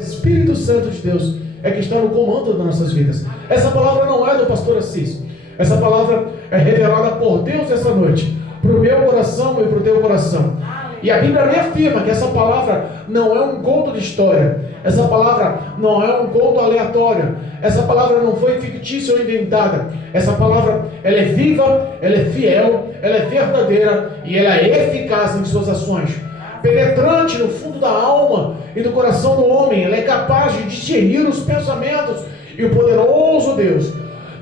Espírito Santo de Deus é que está no comando das nossas vidas. Essa palavra não é do pastor Assis. Essa palavra é revelada por Deus essa noite, para o meu coração e para o teu coração. E a Bíblia reafirma que essa palavra não é um conto de história. Essa palavra não é um conto aleatório. Essa palavra não foi fictícia ou inventada. Essa palavra, ela é viva, ela é fiel, ela é verdadeira e ela é eficaz em suas ações. Penetrante no fundo da alma e do coração do homem. Ela é capaz de discernir os pensamentos. E o poderoso Deus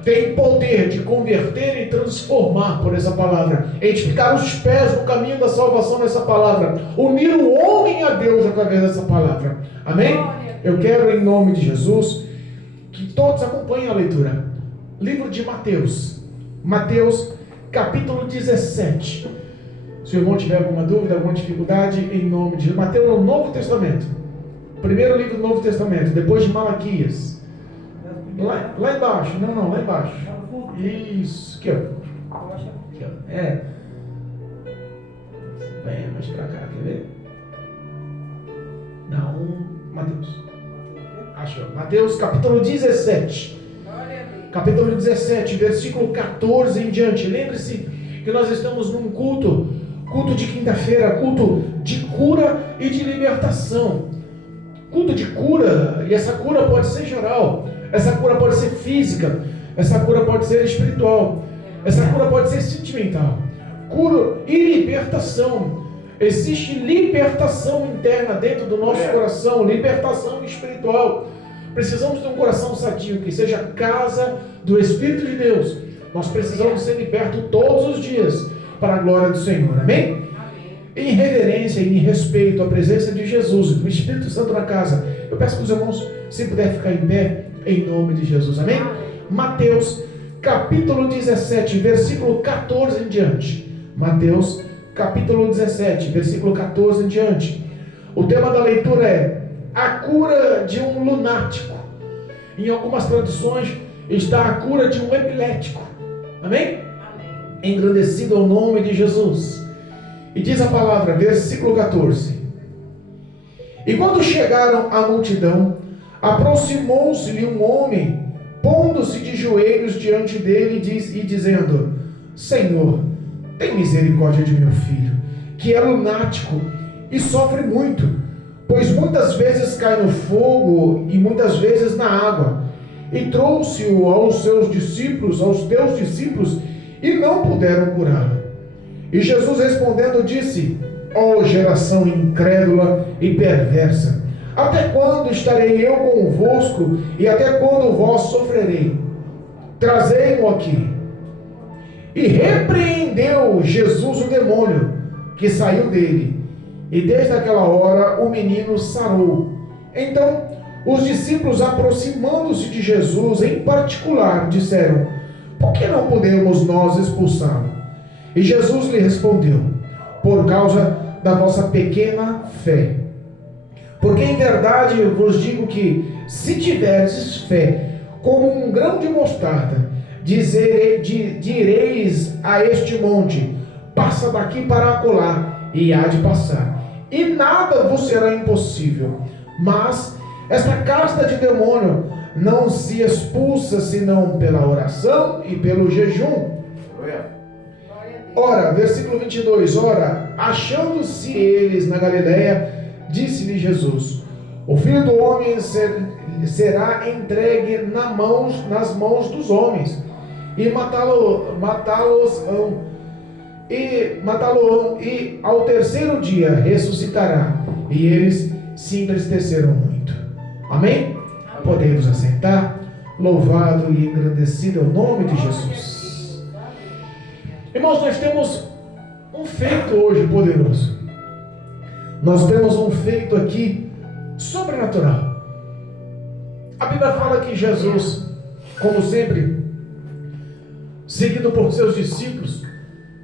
tem poder de converter e transformar por essa palavra, edificar os pés no caminho da salvação nessa palavra, unir o homem a Deus através dessa palavra. Amém? Eu quero, em nome de Jesus, que todos acompanhem a leitura. Livro de Mateus, Mateus capítulo 17. Se o irmão tiver alguma dúvida, alguma dificuldade, em nome de Jesus. Mateus no Novo Testamento, primeiro livro do Novo Testamento, depois de Malaquias. Lá embaixo, não, lá embaixo. Isso, aqui ó. Aqui, ó. Vem mais pra cá, quer ver? Não, Mateus. Achou. Mateus capítulo 17. Capítulo 17, versículo 14 em diante. Lembre-se que nós estamos num culto de quinta-feira, culto de cura e de libertação. Culto de cura, e essa cura pode ser geral. Essa cura pode ser física, essa cura pode ser espiritual, essa cura pode ser sentimental. Cura e libertação. Existe libertação interna dentro do nosso coração, libertação espiritual. Precisamos de um coração sadio, que seja a casa do Espírito de Deus. Nós precisamos ser libertos todos os dias para a glória do Senhor. Amém? Em reverência e em respeito à presença de Jesus e do Espírito Santo na casa, eu peço que os irmãos, se puder ficar em pé, em nome de Jesus, amém? Mateus capítulo 17, versículo 14 em diante. Mateus capítulo 17, versículo 14 em diante. O tema da leitura é a cura de um lunático. Em algumas traduções está a cura de um epilético. Amém? Engrandecido é o nome de Jesus. E diz a palavra, versículo 14: E quando chegaram à multidão, aproximou-se-lhe um homem, pondo-se de joelhos diante dele e dizendo: Senhor, tem misericórdia de meu filho, que é lunático e sofre muito, pois muitas vezes cai no fogo e muitas vezes na água. E trouxe-o aos teus discípulos, e não puderam curá-lo. E Jesus respondendo disse: Ó geração incrédula e perversa, até quando estarei eu convosco, e até quando vós sofrerei? Trazei-mo aqui. E repreendeu Jesus o demônio, que saiu dele, e desde aquela hora o menino sarou. Então os discípulos, aproximando-se de Jesus em particular, disseram: Por que não podemos nós expulsá-lo? E Jesus lhe respondeu: Por causa da vossa pequena fé. Porque em verdade eu vos digo que, se tiverdes fé como um grão de mostarda, direis a este monte: passa daqui para acolá, e há de passar, e nada vos será impossível. Mas esta casta de demônio não se expulsa senão pela oração e pelo jejum. Ora, versículo 22, ora, achando-se eles na Galileia, disse-lhe Jesus: O Filho do Homem será entregue nas mãos dos homens, e matá-lo-ão, e ao terceiro dia ressuscitará. E eles se entristeceram muito. Amém? Podemos assentar. Louvado e engrandecido é o nome de Jesus. Irmãos, nós temos um feito hoje poderoso. Nós temos um feito aqui sobrenatural. A Bíblia fala que Jesus, como sempre, seguido por seus discípulos,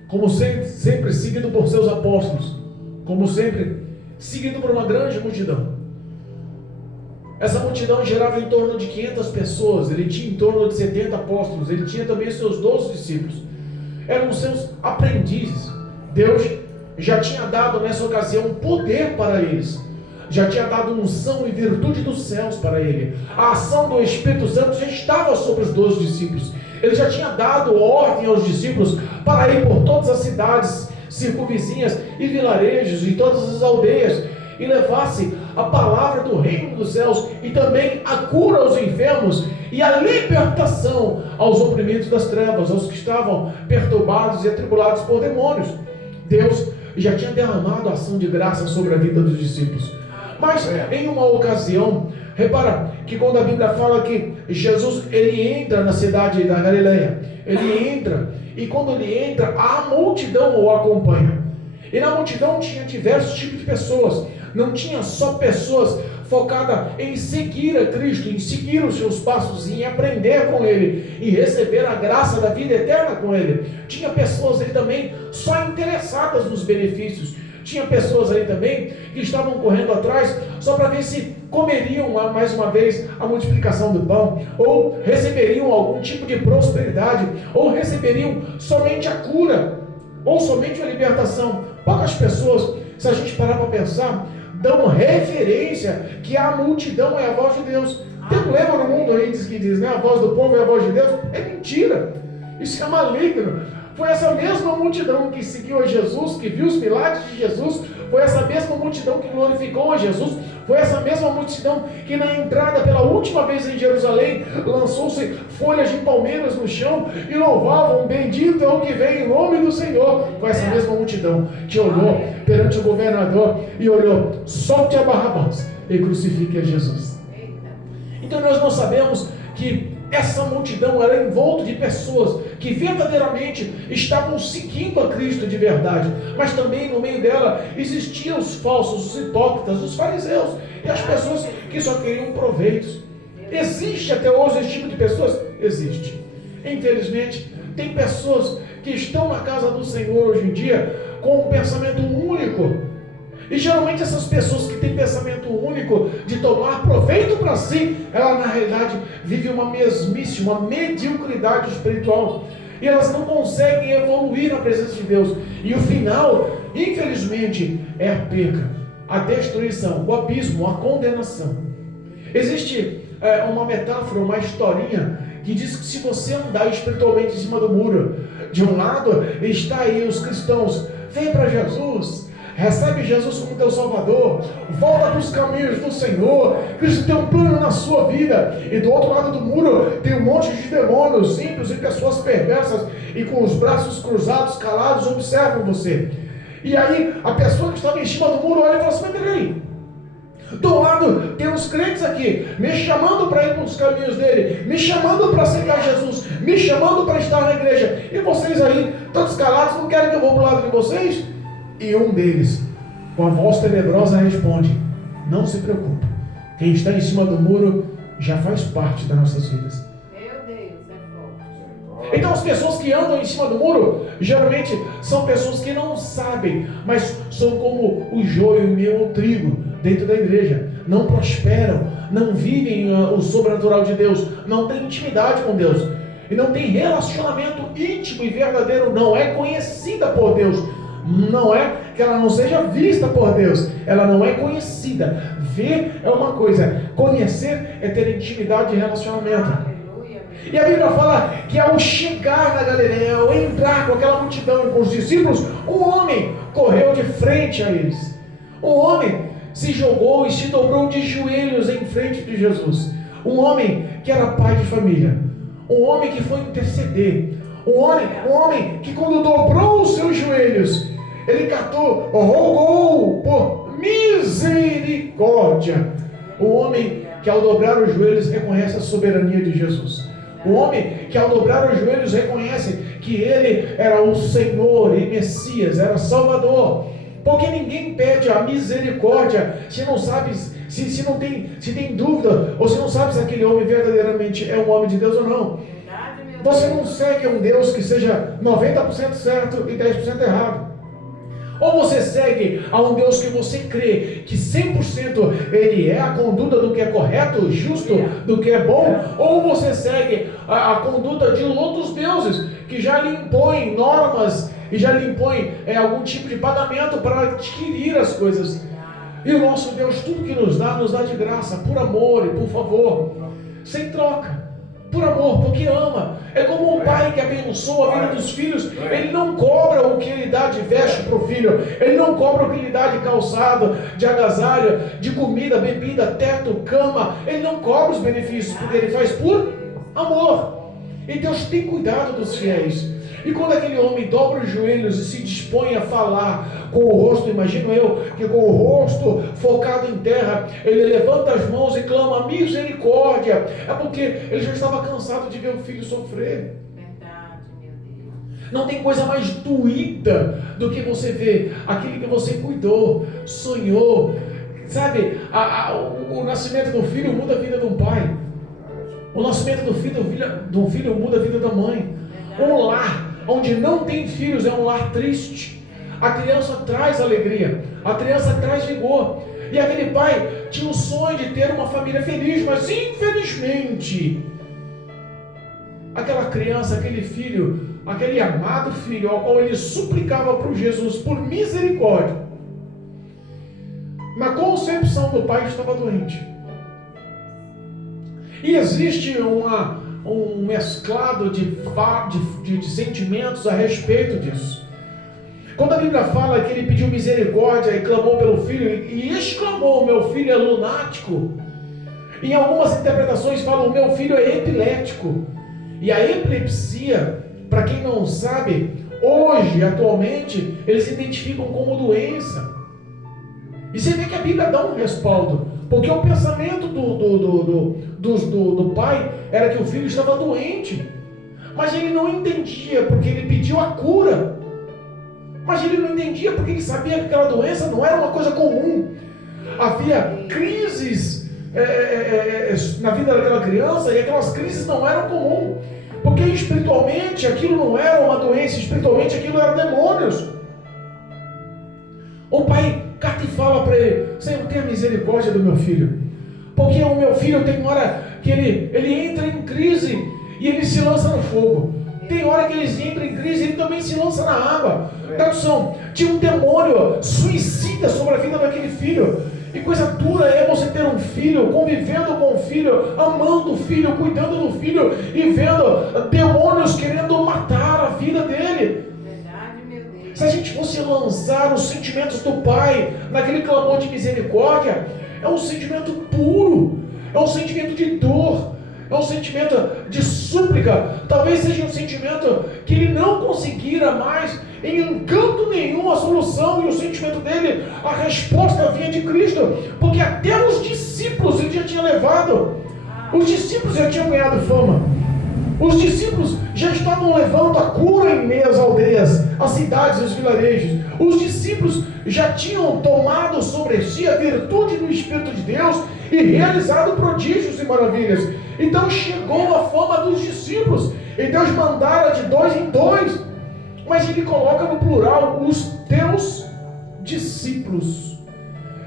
como sempre seguido por seus apóstolos, como sempre seguido por uma grande multidão. Essa multidão gerava em torno de 500 pessoas. Ele tinha em torno de 70 apóstolos. Ele tinha também seus 12 discípulos. Eram seus aprendizes. Deus já tinha dado nessa ocasião poder para eles. já tinha dado unção e virtude dos céus para ele. A ação do Espírito Santo já estava sobre os 12 discípulos. Ele já tinha dado ordem aos discípulos para ir por todas as cidades circunvizinhas e vilarejos e todas as aldeias e levasse a palavra do reino dos céus e também a cura aos enfermos e a libertação aos oprimidos das trevas, aos que estavam perturbados e atribulados por demônios. Deus já tinha derramado a ação de graça sobre a vida dos discípulos. Mas em uma ocasião, repara que quando a Bíblia fala que Jesus ele entra na cidade da Galileia, ele entra, e quando ele entra, a multidão o acompanha. E na multidão tinha diversos tipos de pessoas. Não tinha só pessoas focadas em seguir a Cristo, em seguir os seus passos, em aprender com Ele, e receber a graça da vida eterna com Ele. Tinha pessoas ali também só interessadas nos benefícios. Tinha pessoas aí também que estavam correndo atrás só para ver se comeriam mais uma vez a multiplicação do pão, ou receberiam algum tipo de prosperidade, ou receberiam somente a cura, ou somente a libertação. Poucas pessoas, se a gente parar para pensar, dão referência que a multidão é a voz de Deus. Tem um lema no mundo aí que diz, né, a voz do povo é a voz de Deus. É mentira, isso é maligno. Foi essa mesma multidão que seguiu a Jesus, que viu os milagres de Jesus, foi essa mesma multidão que glorificou a Jesus, foi essa mesma multidão que na entrada pela última vez em Jerusalém, lançou-se folhas de palmeiras no chão e louvavam, bendito é o que vem em nome do Senhor. Foi essa mesma multidão que olhou perante o governador e olhou, solte a Barrabás e crucifique a Jesus. Então nós não sabemos que essa multidão era envolta de pessoas que verdadeiramente estavam seguindo a Cristo de verdade, mas também no meio dela existiam os falsos, os hipócritas, os fariseus e as pessoas que só queriam proveitos. Existe até hoje esse tipo de pessoas? Existe. Infelizmente, tem pessoas que estão na casa do Senhor hoje em dia com um pensamento único. E geralmente essas pessoas que têm pensamento único de tomar proveito para si, ela na realidade vive uma mesmice, uma mediocridade espiritual. E elas não conseguem evoluir na presença de Deus. E o final, infelizmente, é a perca, a destruição, o abismo, a condenação. Existe uma metáfora, uma historinha que diz que se você andar espiritualmente em cima do muro, de um lado está aí os cristãos, vem para Jesus, recebe Jesus como teu Salvador, volta para os caminhos do Senhor, Cristo tem um plano na sua vida, e do outro lado do muro tem um monte de demônios, ímpios e pessoas perversas, e com os braços cruzados, calados, observam você. E aí a pessoa que estava em cima do muro olha e fala assim, mas peraí, do lado tem uns crentes aqui, me chamando para ir para os caminhos dele, me chamando para aceitar Jesus, me chamando para estar na igreja, e vocês aí, todos calados, não querem que eu vou para o lado de vocês? E um deles, com a voz tenebrosa, responde, não se preocupe, quem está em cima do muro já faz parte das nossas vidas. Meu Deus, é forte. Então as pessoas que andam em cima do muro, geralmente são pessoas que não sabem, mas são como o joio em meio ao trigo dentro da igreja, não prosperam, não vivem o sobrenatural de Deus, não têm intimidade com Deus, e não tem relacionamento íntimo e verdadeiro, não é conhecida por Deus. Não é que ela não seja vista por Deus, ela não é conhecida. Ver é uma coisa, conhecer é ter intimidade e relacionamento. Aleluia. E a Bíblia fala que ao chegar na Galileia, ao entrar com aquela multidão e com os discípulos, um homem correu de frente a eles. Um homem se jogou e se dobrou de joelhos em frente de Jesus. Um homem que era pai de família, um homem que foi interceder, um homem que quando dobrou os seus joelhos, ele rogou por misericórdia. O homem que ao dobrar os joelhos reconhece a soberania de Jesus. O homem que ao dobrar os joelhos reconhece que ele era o Senhor e Messias, era Salvador. Porque ninguém pede a misericórdia se não sabe, se tem dúvida, ou se não sabe se aquele homem verdadeiramente é um homem de Deus ou não. Você não segue um Deus que seja 90% certo e 10% errado. Ou você segue a um Deus que você crê que 100% ele é a conduta do que é correto, justo, do que é bom, ou você segue a conduta de outros deuses que já lhe impõem normas e já lhe impõem algum tipo de pagamento para adquirir as coisas. E o nosso Deus, tudo que nos dá de graça, por amor e por favor, sem troca, por amor, porque ama. É como um pai que abençoa a vida dos filhos. Ele não cobra o que ele dá de veste para o filho, ele não cobra o que ele dá de calçado, de agasalho, de comida, bebida, teto, cama. Ele não cobra os benefícios, porque ele faz por amor. E Deus tem cuidado dos fiéis. E quando aquele homem dobra os joelhos e se dispõe a falar com o rosto, imagino eu, que com o rosto focado em terra, ele levanta as mãos e clama misericórdia, é porque ele já estava cansado de ver o filho sofrer. Verdade, meu Deus. Não tem coisa mais doída do que você ver aquele que você cuidou, sonhou. Sabe, o nascimento do filho muda a vida do pai. O nascimento do filho muda a vida da mãe. Um lar onde não tem filhos é um lar triste. A criança traz alegria, a criança traz vigor. E aquele pai tinha o sonho de ter uma família feliz, mas infelizmente aquela criança, aquele filho, aquele amado filho ao qual ele suplicava para o Jesus por misericórdia, na concepção do pai estava doente. E existe um mesclado de sentimentos a respeito disso. Quando a Bíblia fala que ele pediu misericórdia e clamou pelo filho, e exclamou, meu filho é lunático, em algumas interpretações falam, meu filho é epilético. E a epilepsia, para quem não sabe, hoje, atualmente, eles se identificam como doença. E você vê que a Bíblia dá um respaldo, porque o pensamento do pai era que o filho estava doente, mas ele não entendia, porque ele pediu a cura, mas ele não entendia porque ele sabia que aquela doença não era uma coisa comum. Havia crises na vida daquela criança, e aquelas crises não eram comuns, porque espiritualmente aquilo não era uma doença, espiritualmente aquilo eram demônios. O pai cata e fala para ele, Senhor, tenha misericórdia do meu filho, porque o meu filho tem hora que ele entra em crise e ele se lança no fogo, tem hora que ele entra em crise e ele também se lança na água. Tradução, tinha um demônio suicida sobre a vida daquele filho. E coisa dura é você ter um filho, convivendo com o filho, amando o filho, cuidando do filho e vendo demônios querendo matar a vida dele. Se a gente fosse lançar os sentimentos do pai naquele clamor de misericórdia, é um sentimento puro, é um sentimento de dor, é um sentimento de súplica. Talvez seja um sentimento que ele não conseguira mais em encanto nenhum a solução, e o sentimento dele, a resposta vinha de Cristo, porque até os discípulos ele já tinha levado, os discípulos já tinham ganhado fama. Os discípulos já estavam levando a cura em meio às aldeias, às cidades e os vilarejos. Os discípulos já tinham tomado sobre si a virtude do Espírito de Deus e realizado prodígios e maravilhas. Então chegou a fama dos discípulos, e Deus mandara de 2 em 2, mas ele coloca no plural, os teus discípulos.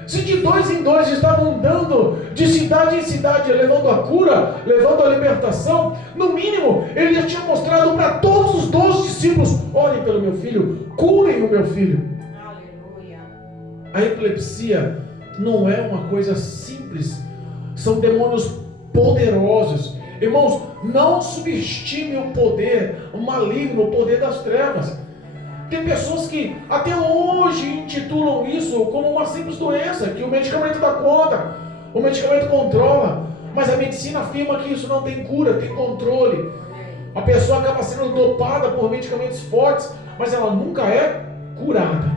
Se de 2 em 2 estavam andando de cidade em cidade, levando a cura, levando a libertação, no mínimo, ele já tinha mostrado para todos os 12 discípulos, orem pelo meu filho, curem o meu filho. Aleluia. A epilepsia não é uma coisa simples, são demônios poderosos. Irmãos, não subestime o poder maligno, o poder das trevas. Tem pessoas que até hoje intitulam isso como uma simples doença, que o medicamento dá conta, o medicamento controla, mas a medicina afirma que isso não tem cura, tem controle. A pessoa acaba sendo dopada por medicamentos fortes, mas ela nunca é curada.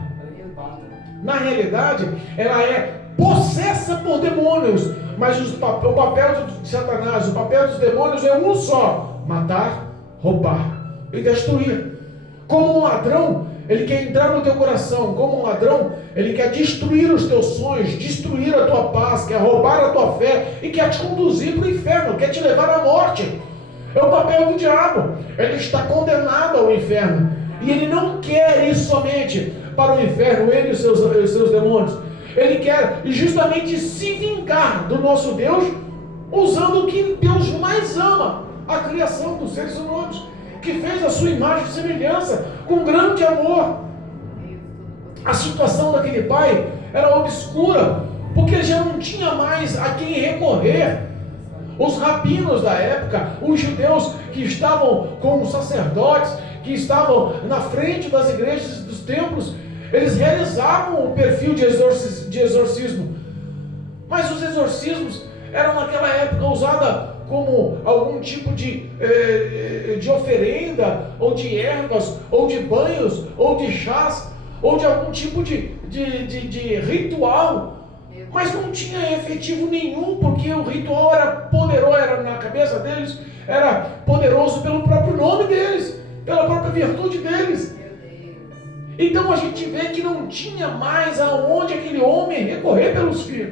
Na realidade, ela é possessa por demônios, mas o papel de Satanás, o papel dos demônios é um só: matar, roubar e destruir. Como um ladrão, ele quer entrar no teu coração. Como um ladrão, ele quer destruir os teus sonhos, destruir a tua paz, quer roubar a tua fé e quer te conduzir para o inferno, quer te levar à morte. É o papel do diabo. Ele está condenado ao inferno, e ele não quer ir somente para o inferno, ele e os seus demônios. Ele quer justamente se vingar do nosso Deus, usando o que Deus mais ama, a criação dos seres humanos, que fez a sua imagem e semelhança com grande amor. A situação daquele pai era obscura, porque já não tinha mais a quem recorrer. Os rabinos da época, os judeus que estavam com os sacerdotes, que estavam na frente das igrejas, dos templos, eles realizavam o perfil de exorcismo. Mas os exorcismos eram naquela época usada como algum tipo de oferenda, ou de ervas, ou de banhos, ou de chás, ou de algum tipo de ritual. Mas não tinha efetivo nenhum, porque o ritual era poderoso, era na cabeça deles, era poderoso pelo próprio nome deles, pela própria virtude deles. Então a gente vê que não tinha mais aonde aquele homem recorrer pelo filho.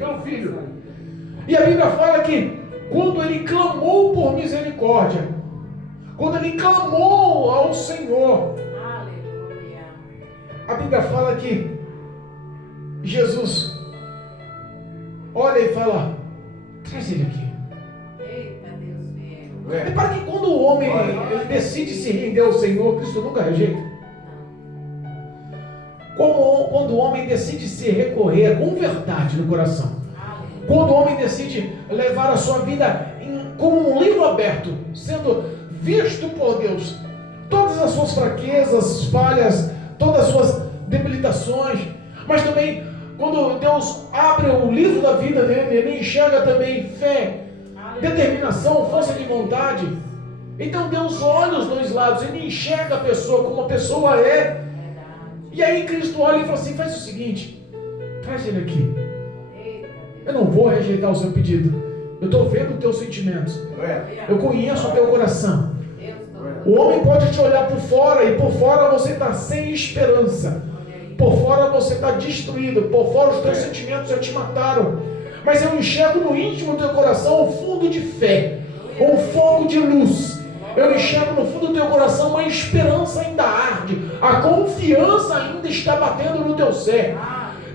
E a Bíblia fala que quando ele clamou por misericórdia, quando ele clamou ao Senhor, Aleluia. a Bíblia fala que Jesus olha e fala: traz ele aqui. Eita, Deus meu. É para que quando o homem ele decide se render ao Senhor, Cristo nunca rejeita. Quando o homem decide se recorrer com verdade no coração, quando o homem decide levar a sua vida como um livro aberto, sendo visto por Deus, todas as suas fraquezas, falhas, todas as suas debilitações, mas também quando Deus abre o livro da vida dele, ele enxerga também fé, determinação, força de vontade. Então Deus olha os dois lados, ele enxerga a pessoa como a pessoa é. E aí Cristo olha e fala assim: faz o seguinte, traz ele aqui. Eu não vou rejeitar o seu pedido. Eu estou vendo os teus sentimentos. Eu conheço o teu coração. O homem pode te olhar por fora, e por fora você está sem esperança. Por fora você está destruído. Por fora os teus sentimentos já te mataram. Mas eu enxergo no íntimo do teu coração um fundo de fé, um fogo de luz. Eu enxergo no fundo do teu coração uma esperança ainda arde. A confiança ainda está batendo no teu ser.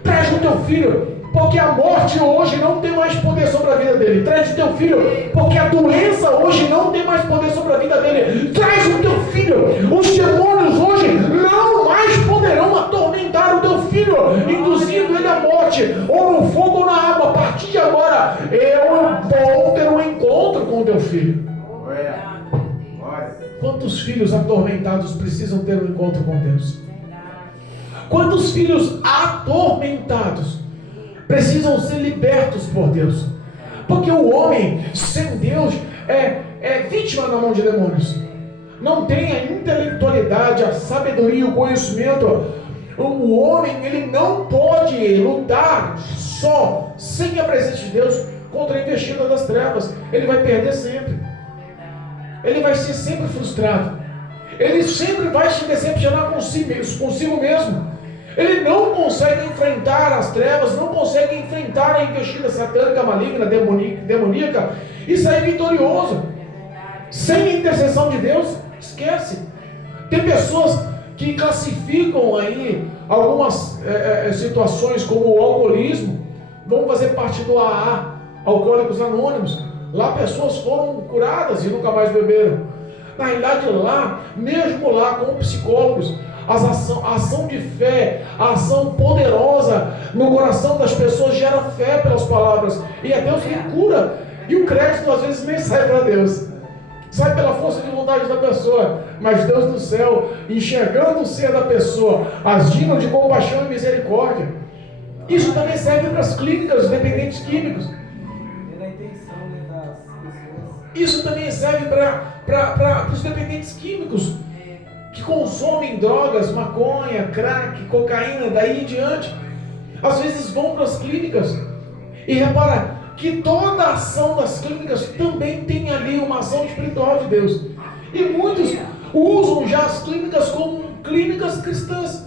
Traz o teu filho, porque a morte hoje não tem mais poder sobre a vida dele. Traz o teu filho, porque a doença hoje não tem mais poder sobre a vida dele. Traz o teu filho. Os demônios hoje não mais poderão atormentar o teu filho, induzindo ele à morte, ou no fogo ou na água. A partir de agora, eu vou ter um encontro com o teu filho. Quantos filhos atormentados precisam ter um encontro com Deus? Quantos filhos atormentados precisam ser libertos por Deus? Porque o homem sem Deus é vítima na mão de demônios. Não tem a intelectualidade, a sabedoria, o conhecimento. O homem, ele não pode lutar só, sem a presença de Deus, contra a investida das trevas. Ele vai perder sempre. Ele vai ser sempre frustrado. Ele sempre vai se decepcionar consigo mesmo. Ele não consegue enfrentar as trevas, não consegue enfrentar a investida satânica, maligna, demoníaca e sair vitorioso. Sem a intercessão de Deus, esquece. Tem pessoas que classificam aí algumas situações como o alcoolismo, vão fazer parte do AA, Alcoólicos Anônimos. Lá pessoas foram curadas e nunca mais beberam. Na realidade lá, mesmo lá com psicólogos, a ação de fé, a ação poderosa no coração das pessoas gera fé pelas palavras. E a Deus que cura. E o crédito às vezes nem sai para Deus. Sai pela força de vontade da pessoa. Mas Deus do céu, enxergando o ser da pessoa, agindo de compaixão e misericórdia. Isso também serve para as clínicas dependentes químicos. Isso também serve para os dependentes químicos que consomem drogas, maconha, crack, cocaína, daí em diante. Às vezes vão para as clínicas e repara que toda a ação das clínicas também tem ali uma ação espiritual de Deus. E muitos usam já as clínicas como clínicas cristãs,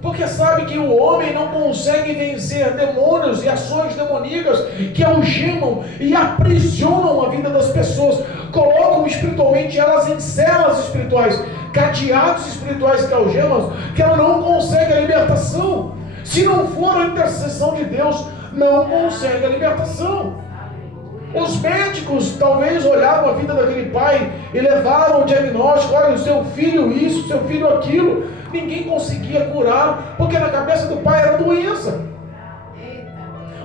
porque sabe que o homem não consegue vencer demônios e ações demoníacas que algemam e aprisionam a vida das pessoas, colocam espiritualmente elas em celas espirituais, cadeados espirituais que algemam, que ela não consegue a libertação. Se não for a intercessão de Deus, não consegue a libertação. Os médicos talvez olharam a vida daquele pai e levaram o diagnóstico: olha, o seu filho isso, o seu filho aquilo. Ninguém conseguia curar, porque na cabeça do pai era doença.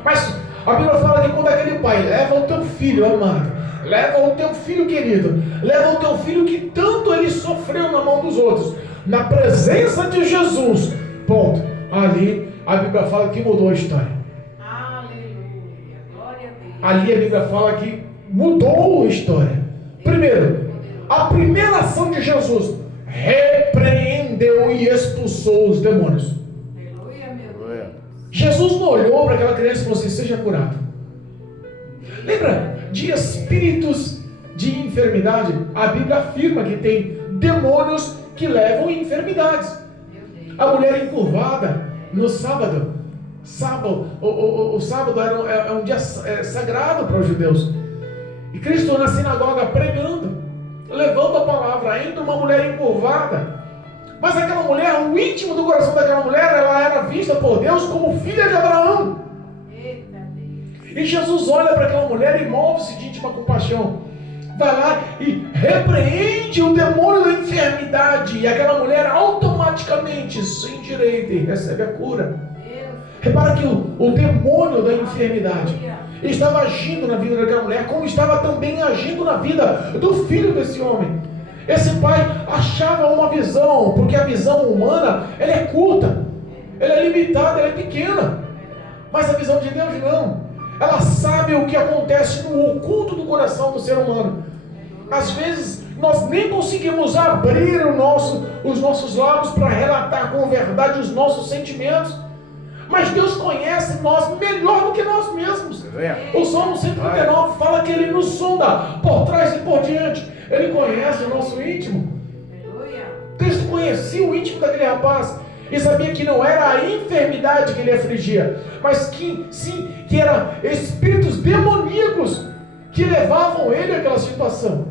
Mas A Bíblia fala que quando aquele pai leva o teu filho amado, leva o teu filho querido, leva o teu filho que tanto ele sofreu na mão dos outros, na presença de Jesus, ponto. Ali a Bíblia fala que mudou a história. Aleluia. Glória a Deus. Ali a Bíblia fala que mudou a história. Primeiro, a primeira ação de Jesus repreendeu e expulsou os demônios. Aleluia, meu Deus. Jesus não olhou para aquela criança e falou assim: seja curado. Lembra de espíritos de enfermidade? A Bíblia afirma que tem demônios que levam enfermidades. A mulher encurvada no sábado. O sábado é um dia sagrado para os judeus. E Cristo na sinagoga pregando, levando a palavra, entra uma mulher encurvada. Mas aquela mulher, o íntimo do coração daquela mulher, ela era vista por Deus como filha de Abraão. Eita Deus. E Jesus olha para aquela mulher e move-se de íntima compaixão. Vai lá e repreende o demônio da enfermidade. E aquela mulher automaticamente se endireita e recebe a cura. Repara que o demônio da enfermidade estava agindo na vida daquela mulher, como estava também agindo na vida do filho desse homem. Esse pai achava uma visão, porque a visão humana, ela é curta, ela é limitada, ela é pequena. Mas a visão de Deus não. Ela sabe o que acontece no oculto do coração do ser humano. Às vezes nós nem conseguimos abrir os nossos lábios para relatar com verdade os nossos sentimentos. Mas Deus conhece nós melhor do que nós mesmos. O Salmo 139 fala que Ele nos sonda por trás e por diante. Ele conhece o nosso íntimo. Cristo conhecia o íntimo daquele rapaz e sabia que não era a enfermidade que ele afligia, mas que eram espíritos demoníacos que levavam ele àquela situação.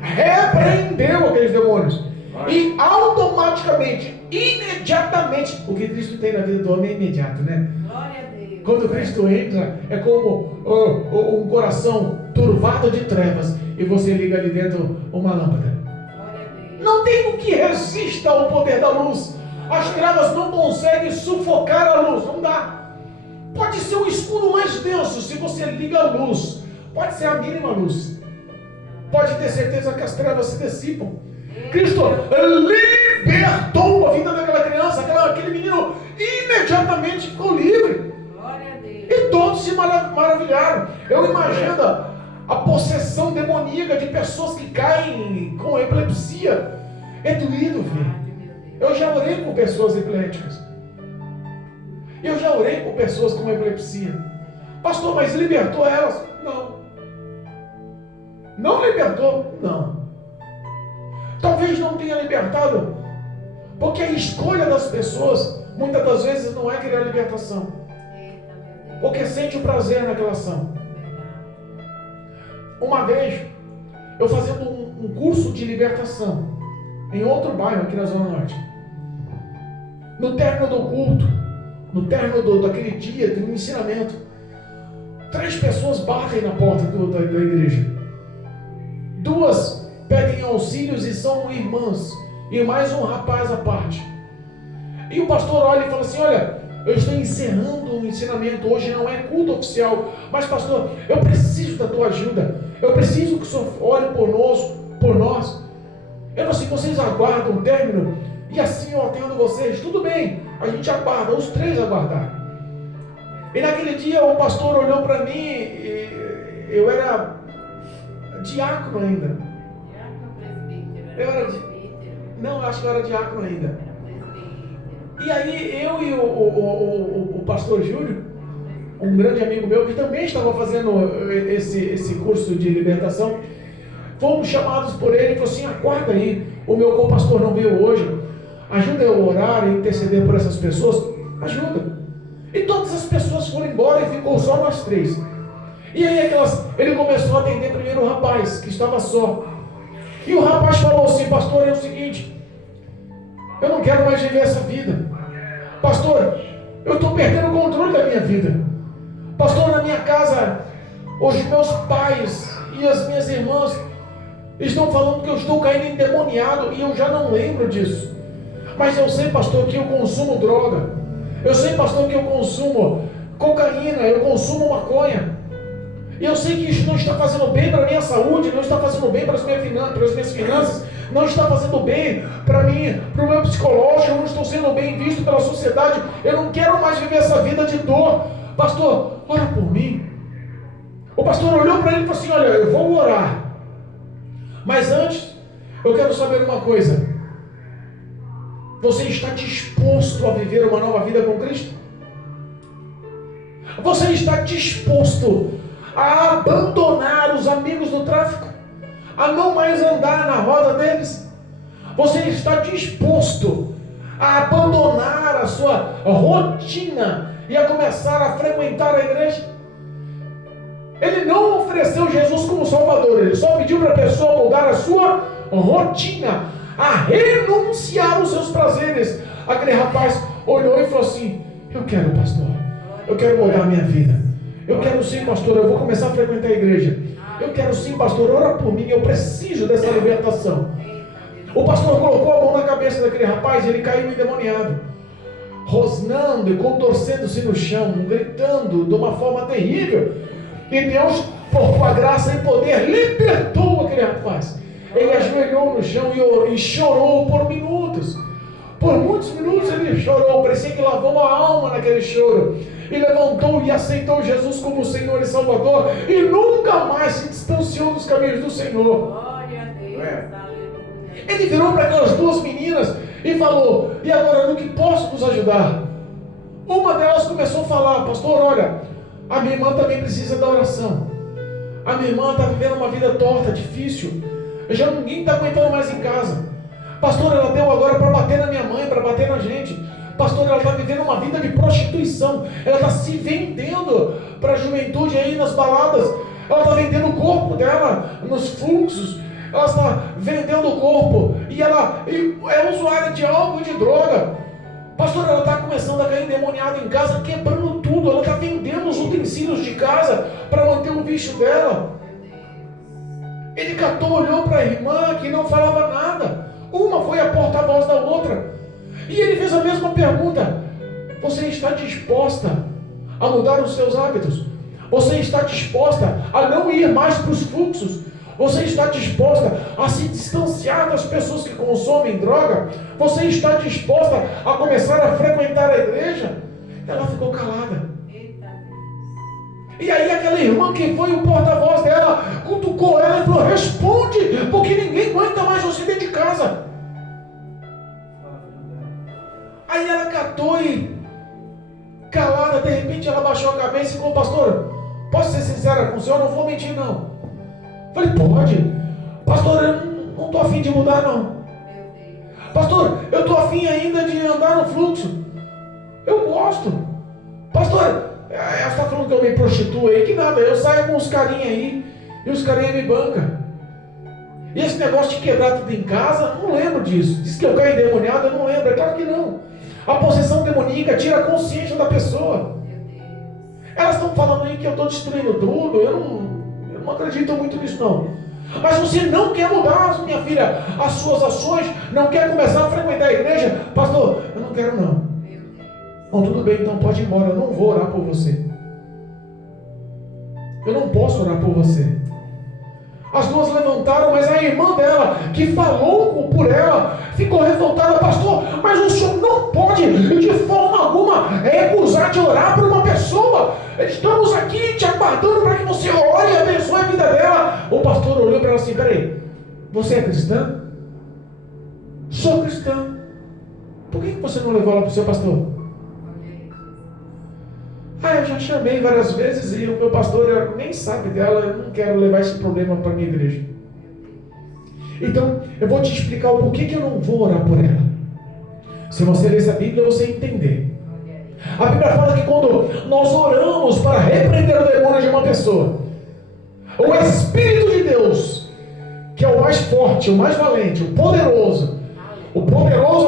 Repreendeu aqueles demônios e automaticamente, imediatamente, o que Cristo tem na vida do homem é imediato, né? Glória a Deus. Quando Cristo entra, é como um coração turvado de trevas e você liga ali dentro uma lâmpada. Glória a Deus. Não tem o que resista ao poder da luz. As trevas não conseguem sufocar a luz, não dá. Pode ser um escuro mais denso, se você liga a luz, pode ser a mínima luz, pode ter certeza que as trevas se dissipam. Cristo libertou a vida daquela criança, aquele menino imediatamente ficou livre. Glória a Deus. E todos se maravilharam. Eu imagino a possessão demoníaca de pessoas que caem com epilepsia. É doído ver. Eu já orei por pessoas epiléticas. Eu já orei por pessoas com epilepsia. Pastor, mas libertou elas? Não. Não libertou? Não. Talvez não tenha libertado, porque a escolha das pessoas, muitas das vezes, não é querer a libertação, porque sente o prazer naquela ação. Uma vez, eu fazendo um curso de libertação, em outro bairro aqui na Zona Norte. No término do culto, no término daquele dia do ensinamento, 3 pessoas batem na porta da igreja. 2 pedem auxílios e são irmãs, e mais um rapaz à parte. E o pastor olha e fala assim: olha, eu estou encerrando o ensinamento, hoje não é culto oficial, mas pastor, eu preciso da tua ajuda, eu preciso que o senhor ore por nós. Eu não sei, vocês aguardam o término, e assim eu atendo vocês. Tudo bem, a gente aguarda, os 3 aguardaram. E naquele dia o pastor olhou para mim, e eu era diácono ainda. Eu era não, eu acho que eu era diácono ainda. E aí eu e o pastor Júlio, um grande amigo meu que também estava fazendo esse curso de libertação, fomos chamados por ele e falou assim: aguarda aí, o meu co-pastor não veio hoje, ajuda eu a orar e interceder por essas pessoas. Ajuda. E todas as pessoas foram embora e ficou só nós 3. E aí ele começou a atender primeiro o rapaz que estava só. E o rapaz falou assim: pastor, é o seguinte, eu não quero mais viver essa vida. Pastor, eu estou perdendo o controle da minha vida. Pastor, na minha casa, os meus pais e as minhas irmãs estão falando que eu estou caindo endemoniado e eu já não lembro disso. Mas eu sei, pastor, que eu consumo droga. Eu sei, pastor, que eu consumo cocaína, eu consumo maconha. E eu sei que isso não está fazendo bem para a minha saúde, não está fazendo bem para as minhas finanças, não está fazendo bem para mim, para o meu psicológico, eu não estou sendo bem visto pela sociedade, eu não quero mais viver essa vida de dor. Pastor, ora por mim. O pastor olhou para ele e falou assim: olha, eu vou orar, mas antes, eu quero saber uma coisa. Você está disposto a viver uma nova vida com Cristo? Você está disposto a abandonar os amigos do tráfico? A não mais andar na roda deles? Você está disposto a abandonar a sua rotina e a começar a frequentar a igreja? Ele não ofereceu Jesus como Salvador, ele só pediu para a pessoa mudar a sua rotina, a renunciar aos seus prazeres. Aquele rapaz olhou e falou assim: eu quero, pastor, eu quero mudar a minha vida. Eu quero sim, pastor, eu vou começar a frequentar a igreja. Eu quero sim, pastor, ora por mim, eu preciso dessa libertação. O pastor colocou a mão na cabeça daquele rapaz e ele caiu endemoniado, rosnando e contorcendo-se no chão, gritando de uma forma terrível. E Deus, por sua graça e poder, libertou aquele rapaz. Ele ajoelhou no chão e chorou por minutos. Por muitos minutos ele chorou, parecia que lavou a alma naquele choro. E levantou e aceitou Jesus como Senhor e Salvador. E nunca mais se distanciou dos caminhos do Senhor. Glória a Deus, aleluia. Ele virou para aquelas duas meninas e falou: e agora, no que posso nos ajudar? Uma delas começou a falar: pastor, olha, a minha irmã também precisa da oração. A minha irmã está vivendo uma vida torta, difícil. Já ninguém está aguentando mais em casa. Pastor, ela deu agora para bater na minha mãe, para bater na gente. Pastor, ela está vivendo uma vida de prostituição. Ela está se vendendo para a juventude aí nas baladas. Ela está vendendo o corpo dela nos fluxos. Ela está vendendo o corpo. E ela é usuária de álcool e de droga. Pastor, ela está começando a cair endemoniada em casa, quebrando tudo. Ela está vendendo os utensílios de casa para manter o vício dela. Ele catou, olhou para a irmã que não falava nada. Uma foi a porta-voz da outra. E ele fez a mesma pergunta: você está disposta a mudar os seus hábitos? Você está disposta a não ir mais para os fluxos? Você está disposta a se distanciar das pessoas que consomem droga? Você está disposta a começar a frequentar a igreja? Ela ficou calada. E aí aquela irmã que foi o porta-voz dela cutucou ela e falou: responde, porque ninguém aguenta mais você dentro de casa. Aí ela catou e, calada, de repente ela baixou a cabeça e falou: pastor, posso ser sincera com o senhor? Não vou mentir não. Falei: pode. Pastor, eu não estou afim de mudar não. Pastor, eu estou afim ainda de andar no fluxo. Eu gosto. Pastor, ela está falando que eu me prostituo aí, que nada, eu saio com os carinha aí, e os carinha me bancam. E esse negócio de quebrar tudo em casa, não lembro disso. Diz que eu caio endemoniado, eu não lembro, é claro que não. A possessão demoníaca tira a consciência da pessoa. Elas estão falando aí que eu estou destruindo tudo, eu não acredito muito nisso não. Mas você não quer mudar, minha filha, as suas ações, não quer começar a frequentar a igreja? Pastor, eu não quero não. Bom, tudo bem, então pode ir embora, eu não vou orar por você. Eu não posso orar por você. As duas levantaram, mas a irmã dela, que falou por ela, ficou revoltada: pastor, mas o senhor não pode de forma alguma recusar de orar por uma pessoa. Estamos aqui te aguardando para que você ore e abençoe a vida dela. O pastor olhou para ela assim: peraí, você é cristã? Sou cristã. Por que você não levou ela para o seu pastor? Eu já chamei várias vezes e o meu pastor nem sabe dela, eu não quero levar esse problema para a minha igreja. Então, eu vou te explicar o porquê que eu não vou orar por ela. Se você ler essa Bíblia, você entender. A Bíblia fala que quando nós oramos para repreender o demônio de uma pessoa, o Espírito de Deus, que é o mais forte, o mais valente, o poderoso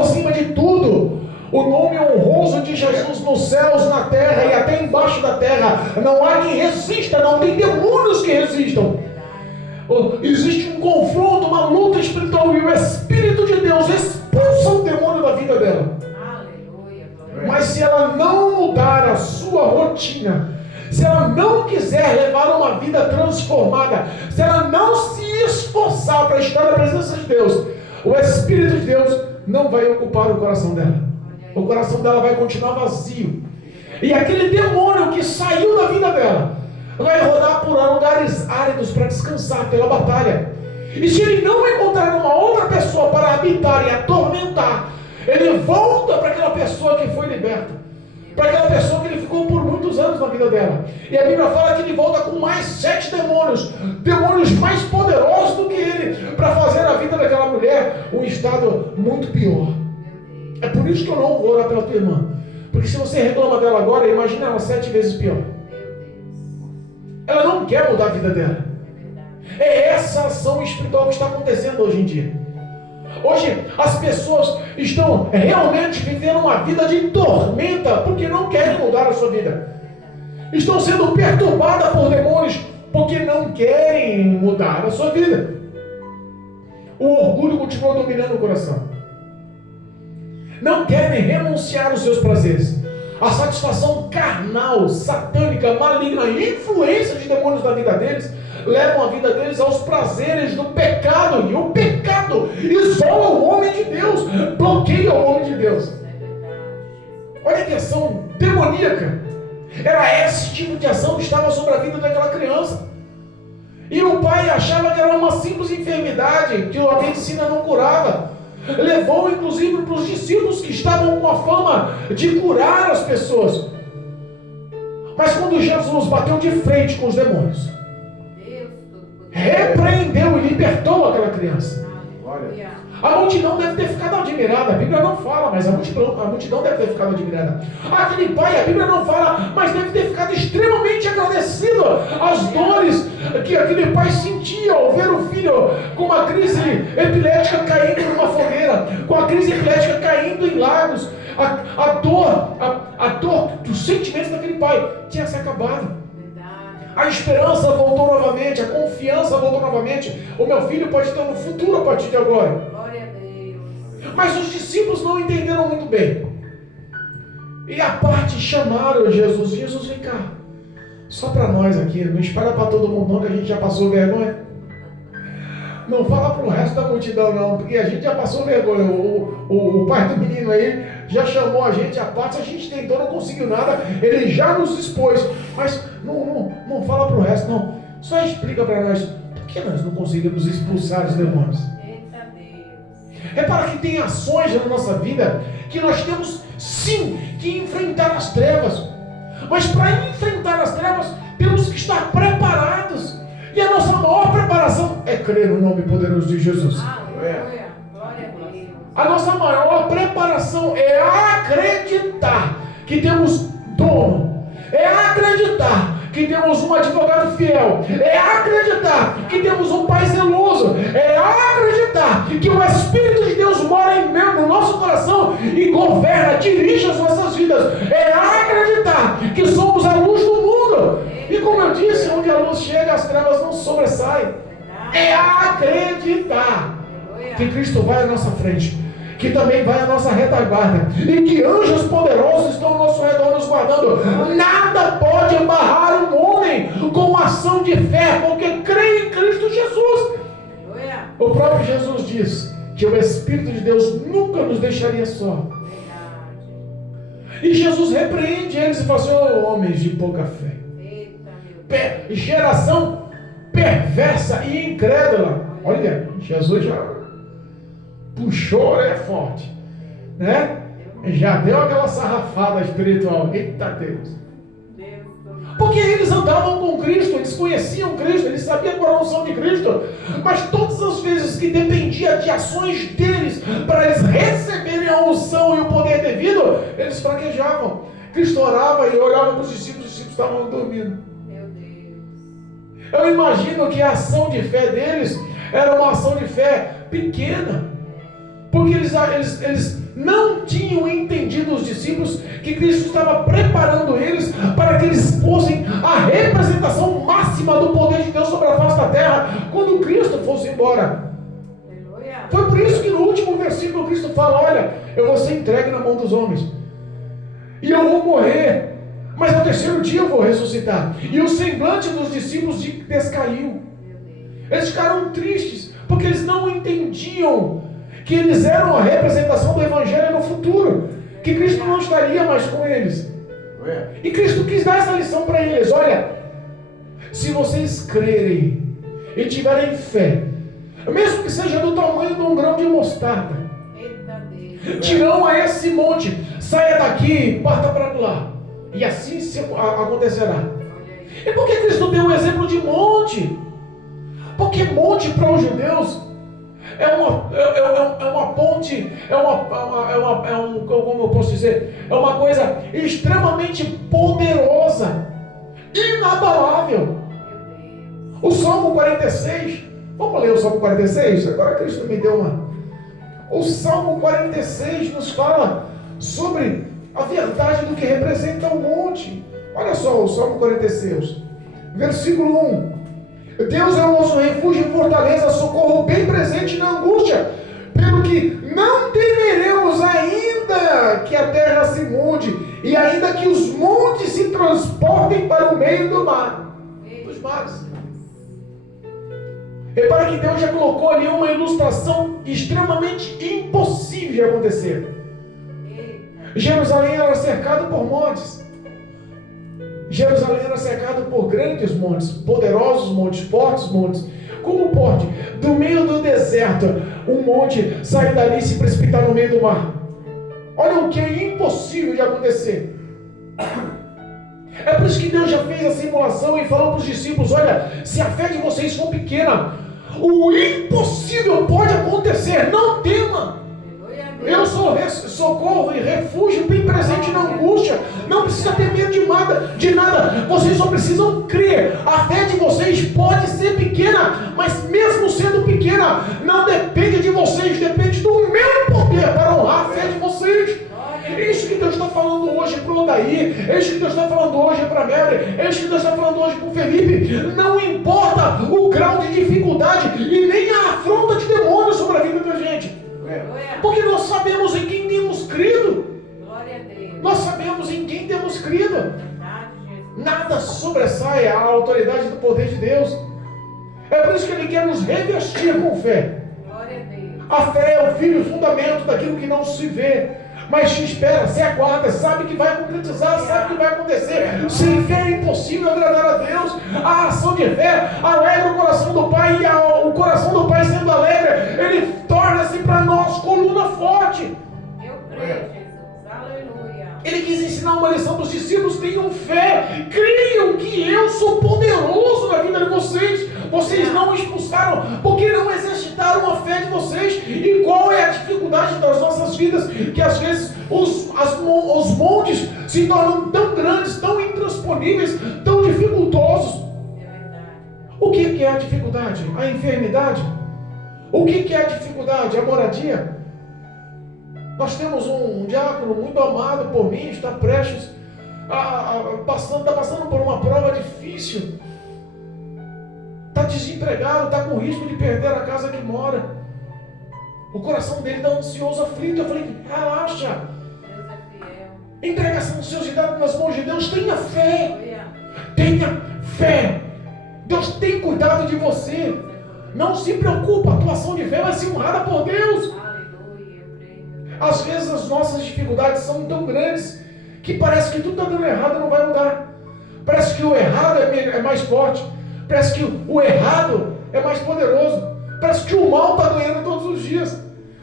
acima de tudo, o nome honroso de Jesus nos céus, na terra e até embaixo da terra, não há quem resista, não tem demônios que resistam. Existe um confronto, uma luta espiritual, e o Espírito de Deus expulsa o demônio da vida dela. Aleluia. Mas se ela não mudar a sua rotina, se ela não quiser levar uma vida transformada, se ela não se esforçar para estar na presença de Deus, o Espírito de Deus não vai ocupar o coração dela. O coração dela vai continuar vazio. E aquele demônio que saiu da vida dela vai rodar por lugares áridos para descansar pela batalha. E se ele não encontrar uma outra pessoa para habitar e atormentar, ele volta para aquela pessoa que foi liberta, para aquela pessoa que ele ficou por muitos anos na vida dela. E a Bíblia fala que ele volta com mais 7 demônios, demônios mais poderosos do que ele, para fazer a vida daquela mulher um estado muito pior. É por isso que eu não vou orar pela tua irmã, porque se você reclama dela agora, imagina ela 7 vezes pior. Ela não quer mudar a vida dela. É essa ação espiritual que está acontecendo hoje em dia. Hoje as pessoas estão realmente vivendo uma vida de tormenta porque não querem mudar a sua vida. Estão sendo perturbadas por demônios porque não querem mudar a sua vida. O orgulho continua dominando o coração. Não querem renunciar aos seus prazeres. A satisfação carnal, satânica, maligna, influência de demônios na vida deles levam a vida deles aos prazeres do pecado. E o pecado isola o homem de Deus, bloqueia o homem de Deus. Olha que ação demoníaca. Era esse tipo de ação que estava sobre a vida daquela criança. E o pai achava que era uma simples enfermidade, que a medicina não curava. Levou inclusive para os discípulos que estavam com a fama de curar as pessoas. Mas quando Jesus bateu de frente com os demônios, repreendeu e libertou aquela criança, a multidão deve ter ficado admirada. A Bíblia não fala, mas a multidão deve ter ficado admirada. Aquele pai, a Bíblia não fala, mas deve ter ficado extremamente agradecido às dores que aquele pai sentia ao ver o filho com uma crise epilética caindo numa fogueira, com a crise epilética caindo em lagos. A dor dos sentimentos daquele pai tinha se acabado. A esperança voltou novamente, a confiança voltou novamente. O meu filho pode ter um futuro a partir de agora. Glória a Deus. Mas os discípulos não entenderam muito bem. E a parte chamaram Jesus. Jesus, vem cá. Só para nós aqui, não espalha para todo mundo não, que a gente já passou vergonha. Não fala para o resto da multidão não, porque a gente já passou vergonha. O pai do menino aí já chamou a gente à parte, a gente tentou, não conseguiu nada, ele já nos expôs. Mas não fala para o resto não. Só explica para nós, por que nós não conseguimos expulsar os demônios? Eita Deus. Repara que tem ações na nossa vida que nós temos sim que enfrentar as trevas. Mas para enfrentar as trevas, temos que estar preparados. E a nossa maior preparação é crer no nome poderoso de Jesus. Aleluia. Glória a Deus. A nossa maior preparação é acreditar que temos dono. É acreditar que temos um advogado fiel. É acreditar que temos um pai zeloso. É acreditar que o Espírito de Deus mora no nosso coração e governa, dirige as nossas vidas. É acreditar que somos a luz do mundo. E como eu disse, onde a luz chega, as trevas não sobressaem. É acreditar que Cristo vai à nossa frente, que também vai à nossa retaguarda, e que anjos poderosos estão ao nosso redor nos guardando. Nada pode embarrar um homem com ação de fé, porque crê em Cristo Jesus. O próprio Jesus diz que o Espírito de Deus nunca nos deixaria só. E Jesus repreende eles e fala assim: oh, homens de pouca fé, geração perversa e incrédula. Olha, Jesus já puxou, né, forte, né? Já deu aquela sarrafada espiritual. Eita Deus! Porque eles andavam com Cristo, eles conheciam Cristo, eles sabiam qual era a unção de Cristo, mas todas as vezes que dependia de ações deles para eles receberem a unção e o poder devido, eles fraquejavam. Cristo orava e olhava para os discípulos estavam dormindo. Eu imagino que a ação de fé deles era uma ação de fé pequena, porque eles não tinham entendido, os discípulos, que Cristo estava preparando eles para que eles fossem a representação máxima do poder de Deus sobre a face da terra quando Cristo fosse embora. Foi por isso que no último versículo Cristo fala: olha, eu vou ser entregue na mão dos homens. e eu vou morrer, mas ao terceiro dia eu vou ressuscitar. E o semblante dos discípulos descaiu. Eles ficaram tristes, porque eles não entendiam que eles eram a representação do Evangelho no futuro, que Cristo não estaria mais com eles. E Cristo quis dar essa lição para eles: olha, se vocês crerem e tiverem fé, mesmo que seja do tamanho de um grão de mostarda, dirão a esse monte: saia daqui, parta para lá, e assim acontecerá. E por que Cristo deu o exemplo de monte? Porque monte para os judeus é uma ponte, como eu posso dizer, é uma coisa extremamente poderosa, inabalável. O Salmo 46, vamos ler o Salmo 46? Agora Cristo me deu uma. O Salmo 46 nos fala sobre a verdade do que representa o monte. Olha só o Salmo 46, versículo 1. Deus é o nosso refúgio e fortaleza, socorro bem presente na angústia, pelo que não temeremos ainda que a terra se mude, e ainda que os montes se transportem para o meio do mar, dos mares. Repara que Deus já colocou ali uma ilustração extremamente impossível de acontecer. Jerusalém era cercado por montes. Jerusalém era cercado por grandes montes, poderosos montes, fortes montes. Como pode, do meio do deserto, um monte sair dali e se precipitar no meio do mar? Olha o que é impossível de acontecer. É por isso que Deus já fez a simulação e falou para os discípulos: olha, se a fé de vocês for pequena, o impossível pode acontecer, não tema. Eu sou socorro e refúgio bem presente na angústia. Não precisa ter medo de nada. Vocês só precisam crer. A fé de vocês pode ser pequena, mas mesmo sendo pequena, não depende de vocês, depende do meu poder para honrar a fé de vocês. É isso que Deus está falando hoje para o Odair, é isso que Deus está falando hoje para a Mary, é isso que Deus está falando hoje para o Felipe. Não importa o grau de dificuldade e nem a afronta de demônios sobre a vida da gente, porque nós sabemos em quem temos crido. Nós sabemos em quem temos crido. Nada sobressai a autoridade do poder de Deus. É por isso que Ele quer nos revestir com fé. A fé é o firme fundamento daquilo que não se vê, mas te espera, se aguarda, sabe que vai concretizar, sabe que vai acontecer. Sem fé é impossível agradar a Deus. A ação de fé alegra o coração do Pai, e o coração do Pai sendo alegre, Ele torna-se para nós coluna forte. Eu creio, Jesus. Aleluia. Ele quis ensinar uma lição para os discípulos: tenham fé, creiam que eu sou poderoso na vida de vocês. Vocês não expulsaram porque não exercitaram a fé de vocês. E qual é a dificuldade das nossas vidas? Que às vezes os montes se tornam tão grandes, tão intransponíveis, tão dificultosos. O que é a dificuldade? A enfermidade? O que é a dificuldade? A moradia? Nós temos um diácono muito amado por mim, está prestes está passando por uma prova difícil, está desempregado, está com risco de perder a casa que mora. O coração dele está ansioso, aflito. Eu falei: relaxa, Deus é fiel. entrega essa ansiosidade nas mãos de Deus. Tenha fé, tenha fé. Deus tem cuidado de você. Não se preocupa, a tua ação de fé vai ser honrada por Deus. Aleluia, eu creio. Às vezes as nossas dificuldades são tão grandes que parece que tudo está dando errado e não vai mudar. Parece que o errado é mais forte. Parece que o errado é mais poderoso. Parece que o mal está doendo todos os dias.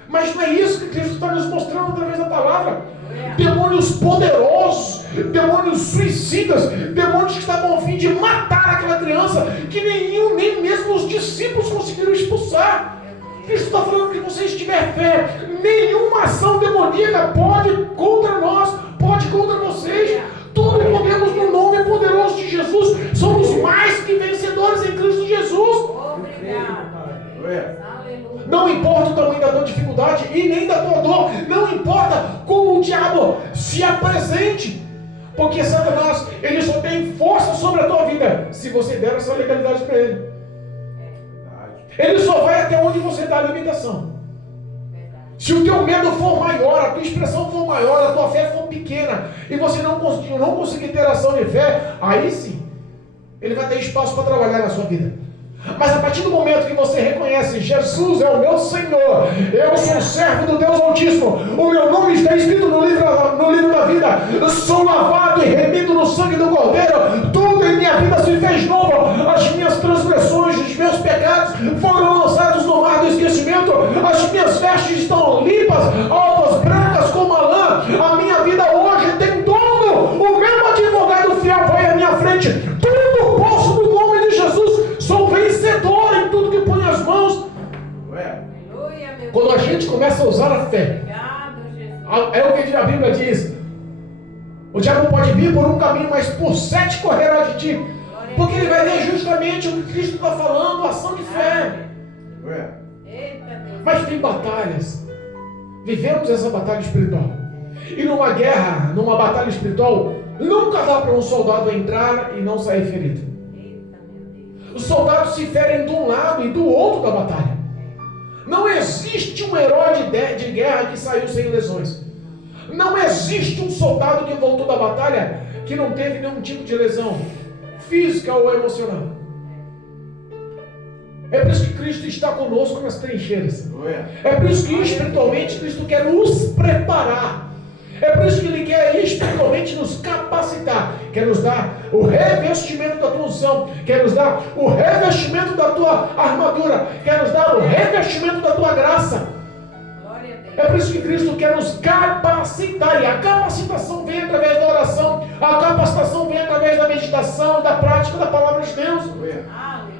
Mas não é isso que Cristo está nos mostrando através da palavra. Demônios poderosos, demônios suicidas, demônios que estavam a fim de matar aquela criança, que nem mesmo os discípulos conseguiram expulsar. Cristo está falando que se vocês tiverem fé, nenhuma ação demoníaca pode contra nós, pode contra vocês. Tudo podemos no nome poderoso de Jesus. Somos mais que vencedores em Cristo Jesus. Obrigado. Aleluia. Não importa o tamanho da tua dificuldade e nem da tua dor. Não importa como o diabo se apresente. Porque Satanás, ele só tem força sobre a tua vida se você der essa legalidade para ele. Ele só vai até onde você dá a limitação. Se o teu medo for maior, a tua expressão for maior, a tua fé for pequena, e você não conseguir ter ação de fé, aí sim, ele vai ter espaço para trabalhar na sua vida. Mas a partir do momento que você reconhece, Jesus é o meu Senhor, eu sou servo do Deus Altíssimo, o meu nome está escrito no livro da vida, eu sou lavado e remido no sangue do Cordeiro, tudo em minha vida se fez novo, as minhas transgressões, os meus pecados foram lançados no mar do esquecimento, as minhas vestes estão limpas, alvas, brancas como a lã, a minha vida hoje tem dono, o meu advogado fiel vai à minha frente, tudo posso no nome de Jesus. Sou vencedor em tudo que põe as mãos. Quando a gente começa a usar a fé, é o que a Bíblia diz. O diabo pode vir por um caminho, mas por 7 correrá de ti. Porque ele vai ver justamente o que Cristo está falando, ação de fé. Mas tem batalhas. Vivemos essa batalha espiritual. E numa guerra, numa batalha espiritual, nunca dá para um soldado entrar e não sair ferido. Os soldados se ferem de um lado e do outro da batalha. Não existe um herói de guerra que saiu sem lesões. Não existe um soldado que voltou da batalha que não teve nenhum tipo de lesão, física ou emocional. É por isso que Cristo está conosco nas trincheiras. É por isso que espiritualmente Cristo quer nos preparar. É por isso que Ele quer espiritualmente nos capacitar, quer nos dar o revestimento da tua unção, quer nos dar o revestimento da tua armadura, quer nos dar o revestimento da tua graça. É por isso que Cristo quer nos capacitar, e a capacitação vem através da oração, a capacitação vem através da meditação, da prática da palavra de Deus.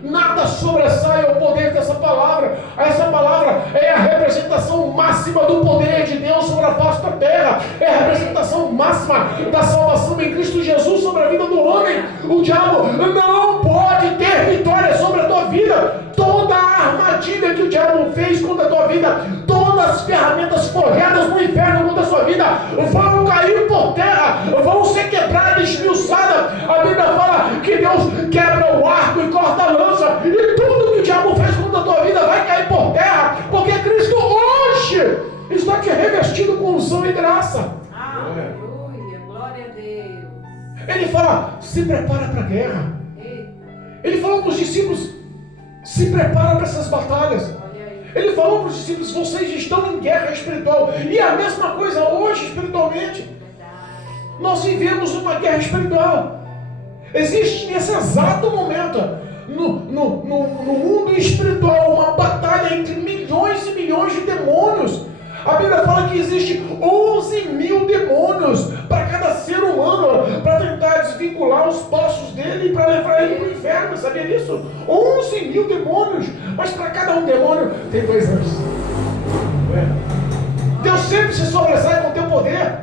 Nada sobressai ao poder dessa palavra. Essa palavra é a representação máxima do poder de Deus sobre a face da terra. É a representação máxima da salvação em Cristo Jesus sobre a vida do homem. O diabo não pode ter vitória sobre a tua vida. Toda a armadilha que o diabo fez contra a tua vida, todas as ferramentas forjadas no inferno contra a sua vida, vão cair por terra, vão ser quebradas, esmiuçadas. A Bíblia fala que Deus quebra o arco e corta a lança. E tudo que o diabo fez contra a tua vida vai cair por terra, porque Cristo hoje está te revestido com unção e graça. Aleluia, glória a Deus. Ele fala, se prepara para a guerra. Ele falou para os discípulos, se prepara para essas batalhas. Ele falou para os discípulos, vocês estão em guerra espiritual. E a mesma coisa hoje espiritualmente. Nós vivemos uma guerra espiritual. Existe nesse exato momento no mundo espiritual uma batalha entre milhões e milhões de demônios. A Bíblia fala que existe 11 mil demônios para cada ser humano, para tentar desvincular os passos dele e para levar ele para o inferno. Sabia disso? 11 mil demônios, mas para cada um demônio tem 2 anjos. Deus sempre se sobressai com o teu poder.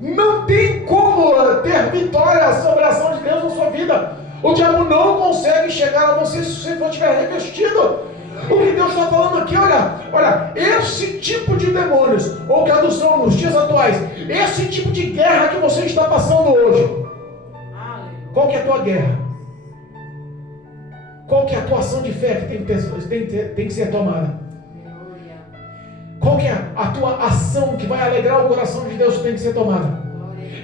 Não tem como ter vitória sobre a ação de Deus na sua vida. O diabo não consegue chegar a você se você for estiver revestido. O que Deus está falando aqui, olha, esse tipo de demônios, ou tradução nos dias atuais, esse tipo de guerra que você está passando hoje, qual que é a tua guerra? Qual que é a tua ação de fé que tem que ser tomada? Qual que é a tua ação que vai alegrar o coração de Deus que tem que ser tomada?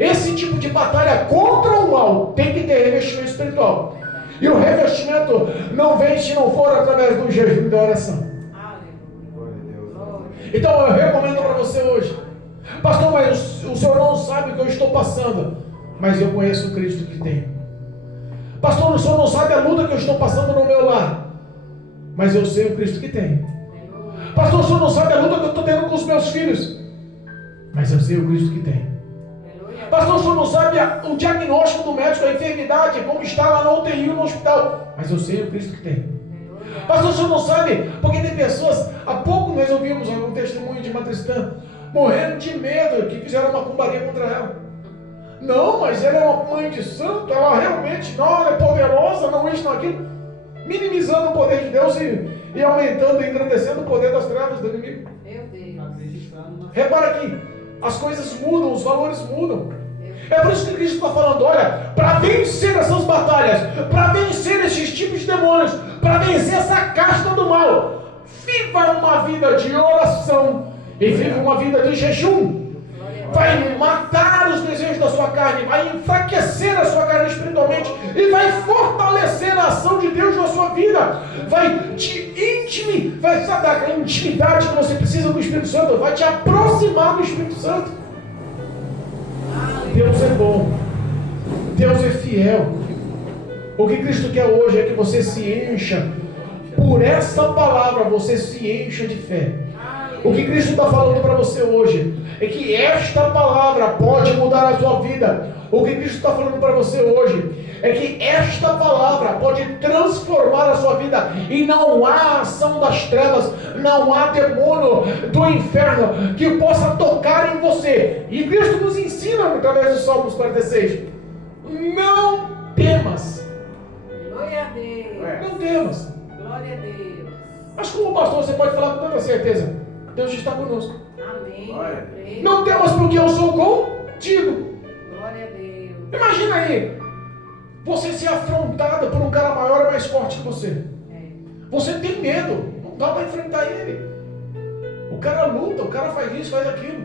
Esse tipo de batalha contra o mal tem que ter revestimento espiritual. E o revestimento não vem se não for através do jejum e da oração. Então eu recomendo para você hoje, pastor, mas o senhor não sabe o que eu estou passando. Mas eu conheço o Cristo que tem. Pastor, o senhor não sabe a luta que eu estou passando no meu lar. Mas eu sei o Cristo que tem. Pastor, o senhor não sabe a luta que eu estou tendo com os meus filhos. Mas eu sei o Cristo que tem. Pastor, o senhor não sabe o diagnóstico do médico, a enfermidade, como está lá na UTI no hospital. Mas eu sei o Cristo que tem. Pastor, o senhor não sabe, porque tem pessoas, há pouco nós ouvimos um testemunho de uma cristã, morrendo de medo, que fizeram uma combaria contra ela. Não, mas ela é uma mãe de santo, ela realmente não, ela é poderosa, não isso, não aquilo. Minimizando o poder de Deus e aumentando e engrandecendo o poder das trevas do inimigo. Meu Deus. Repara aqui, as coisas mudam, os valores mudam. É por isso que Cristo está falando, olha, para vencer essas batalhas, para vencer esses tipos de demônios, para vencer essa casta do mal, viva uma vida de oração, e viva uma vida de jejum. Vai matar os desejos da sua carne, vai enfraquecer a sua carne espiritualmente e vai fortalecer a ação de Deus na sua vida. Vai te vai dar aquela intimidade que você precisa do Espírito Santo, vai te aproximar do Espírito Santo. Deus é bom, Deus é fiel. O que Cristo quer hoje é que você se encha, por essa palavra você se encha de fé. O que Cristo está falando para você hoje é que esta palavra pode mudar a sua vida. O que Cristo está falando para você hoje é que esta palavra pode transformar a sua vida. E não há ação das trevas, não há demônio do inferno que possa tocar em você. E Cristo nos ensina através do Salmos 46. Não temas. Glória a Deus. Não temas. Glória a Deus. Mas como pastor você pode falar com tanta certeza: Deus está conosco. Amém. Não temas porque eu sou contigo. Glória a Deus. Imagina aí, você ser afrontada por um cara maior e mais forte que você. Você tem medo, não dá para enfrentar ele. O cara luta, o cara faz isso, faz aquilo.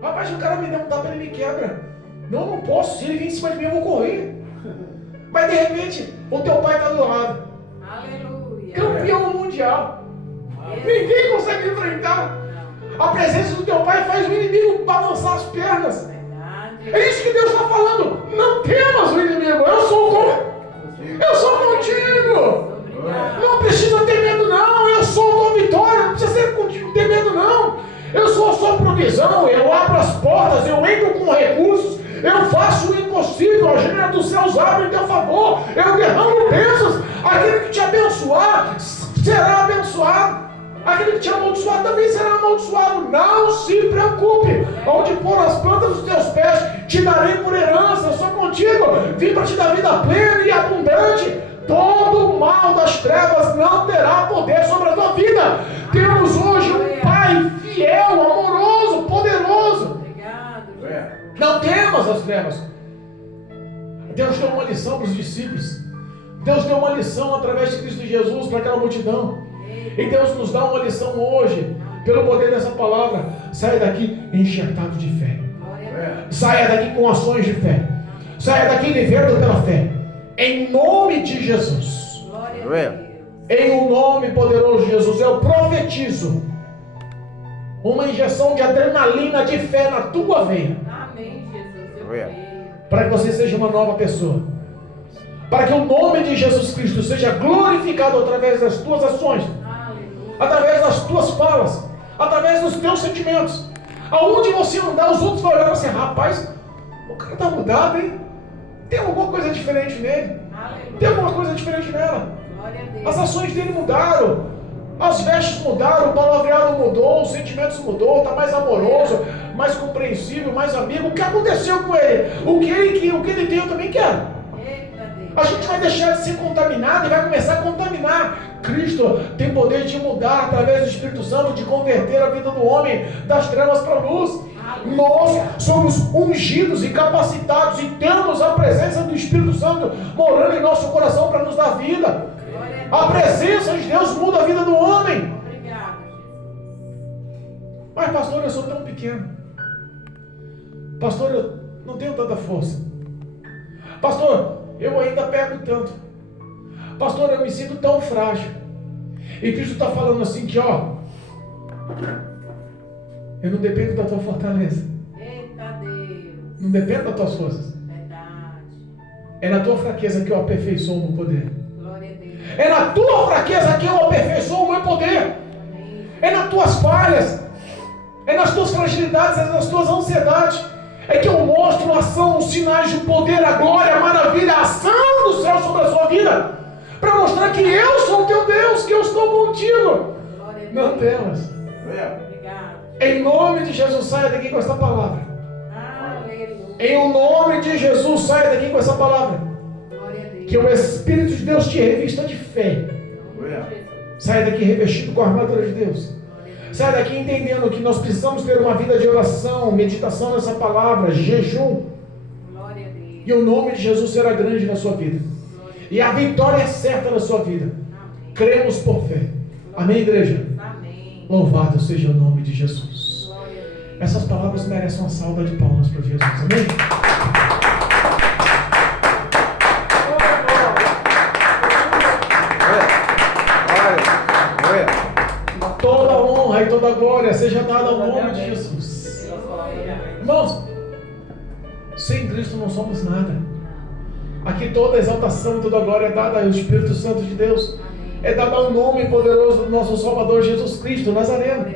Rapaz, se o cara me der um tapa, ele me quebra. Não posso, se ele vir em cima de mim, eu vou correr. Mas de repente, o teu pai está do lado. Aleluia. Campeão mundial. Ninguém consegue enfrentar. A presença do teu pai faz o inimigo balançar as pernas. É isso que Deus está falando. Não temas o inimigo. Eu sou contigo. Não precisa ter medo não. Eu sou a tua vitória. Não precisa ter medo não. Eu sou a sua provisão. Eu abro as portas. Eu entro com recursos. Eu faço o impossível. A janela dos céus abre em teu favor. Eu derramo bênçãos. Aquele que te abençoar será abençoado. Aquele que te amaldiçoar também será amaldiçoado. Não se preocupe. Onde pôr as plantas dos teus pés, te darei por herança. Eu sou contigo. Vim para te dar vida plena e abundante. Todo o mal das trevas não terá poder sobre a tua vida. Temos hoje um Pai fiel, amoroso, poderoso. Não temas as trevas. Deus deu uma lição para os discípulos. Deus deu uma lição através de Cristo Jesus para aquela multidão. E Deus nos dá uma lição hoje, pelo poder dessa palavra. Saia daqui enxertado de fé. Saia daqui com ações de fé. Saia daqui vivendo pela fé. Em nome de Jesus. Em um nome poderoso de Jesus, eu profetizo uma injeção de adrenalina de fé na tua veia. Amém, Jesus. Eu creio. Para que você seja uma nova pessoa. Para que o nome de Jesus Cristo seja glorificado através das tuas ações. Através das tuas falas, através dos teus sentimentos. Aonde você andar, os outros vão olhar e falar assim: rapaz, o cara está mudado, hein? Tem alguma coisa diferente nele. Tem alguma coisa diferente nela. As ações dele mudaram, as vestes mudaram, o palavreado mudou, os sentimentos mudou, está mais amoroso, mais compreensível, mais amigo. O que aconteceu com ele? O que ele tem, eu também quero. A gente vai deixar de ser contaminado e vai começar a contaminar. Cristo tem poder de mudar através do Espírito Santo, de converter a vida do homem das trevas para a luz. Nós somos ungidos e capacitados e temos a presença do Espírito Santo morando em nosso coração para nos dar vida. A presença de Deus muda a vida do homem. Mas pastor, eu sou tão pequeno. Pastor, eu não tenho tanta força. Pastor, eu ainda pego tanto. Pastor, eu me sinto tão frágil. E Cristo está falando assim que, ó, eu não dependo da tua fortaleza. Eita Deus. Não dependo das tuas forças. Verdade. É na tua fraqueza que eu aperfeiçoo o meu poder. Glória a Deus. É na tua fraqueza que eu aperfeiçoo o meu poder. Amém. É nas tuas falhas. É nas tuas fragilidades, é nas tuas ansiedades. É que eu mostro a ação, os sinais de poder, a glória, a maravilha, a ação do céu sobre a sua vida. Para mostrar que eu sou o teu Deus, que eu estou contigo. Não temas. Obrigado. Em nome de Jesus, saia daqui com essa palavra. Aleluia. Em nome de Jesus, saia daqui com essa palavra. Glória a Deus. Que o Espírito de Deus te revista de fé. Saia daqui revestido com a armadura de Deus. Saia daqui entendendo que nós precisamos ter uma vida de oração, meditação nessa palavra, jejum. Glória a Deus. E o nome de Jesus será grande na sua vida. E a vitória é certa na sua vida. Amém. Cremos por fé. Amém, igreja? Amém. Louvado seja o nome de Jesus. Glória a Deus. Essas palavras merecem uma salva de palmas para Jesus. Amém? Toda honra e toda glória seja dada ao nome de Jesus. Irmãos, sem Cristo não somos nada. Aqui toda exaltação e toda glória é dada ao Espírito Santo de Deus. É dada ao nome poderoso do nosso Salvador Jesus Cristo Nazareno.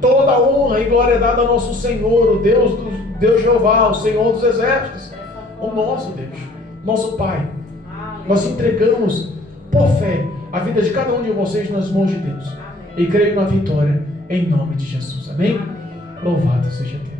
Toda honra e glória é dada ao nosso Senhor, o Deus Jeová, o Senhor dos Exércitos, o nosso Deus, nosso Pai. Nós entregamos por fé a vida de cada um de vocês nas mãos de Deus. E creio na vitória em nome de Jesus. Amém? Louvado seja Deus.